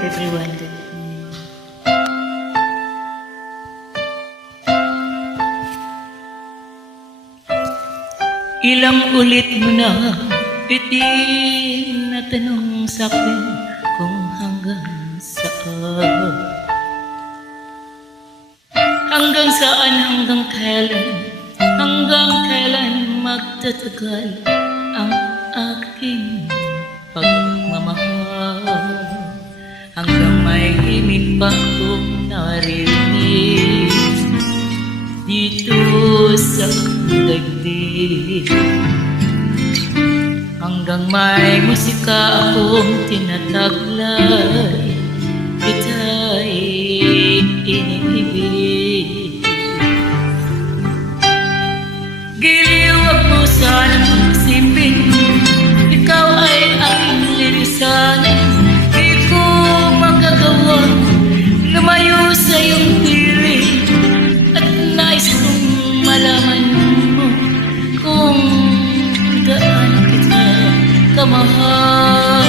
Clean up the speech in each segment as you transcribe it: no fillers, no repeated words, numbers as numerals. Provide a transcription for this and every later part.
night, everyone. Ilang ulit mo na itinatanong sa'kin kung hanggang saan. Hanggang saan, hanggang kailan magtatagal ang aking pagmamahal. Hanggang may himig pa kong narinig dito sa daigdig. Hanggang may musika akong tinataglay, ita'y iniibig. Giliw, wag mo sanang isipin, ikaw ay aking lilisanin. Di ko magagawa lumayo sa iyong piling, at nais kong malaman mo kung gaano kita kamahal.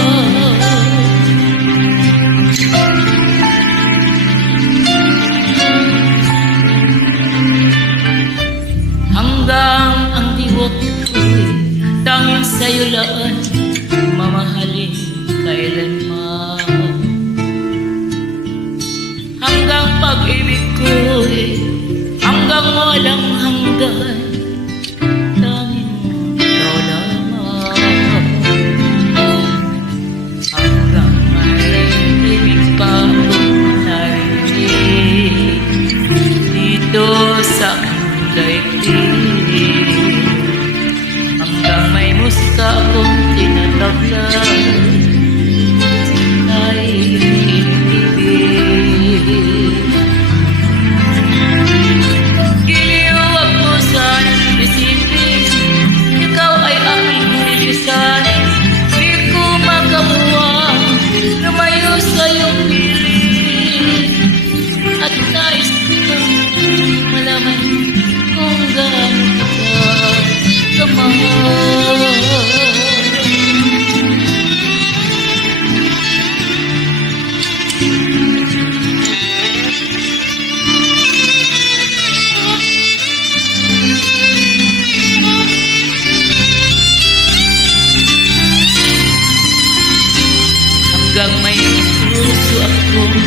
Hanggang ang diwa ko'y tanging sa'yo laan, mamahalin kailanman. Hanggang pag-ibig ko'y hanggang walang hanggan, tanging ikaw lamang. Hanggang may ibig pa akong narinig dito sa daigdig. Hanggang may musika akong tinataglay, ay inibig. Giliw, wag mo sanang isipin, ikaw ay aking lilisanin. Di ko magawa lumayo sa iyong piling, at nais kong malaman kung gaano kita kamahal. Hanggang may puso akong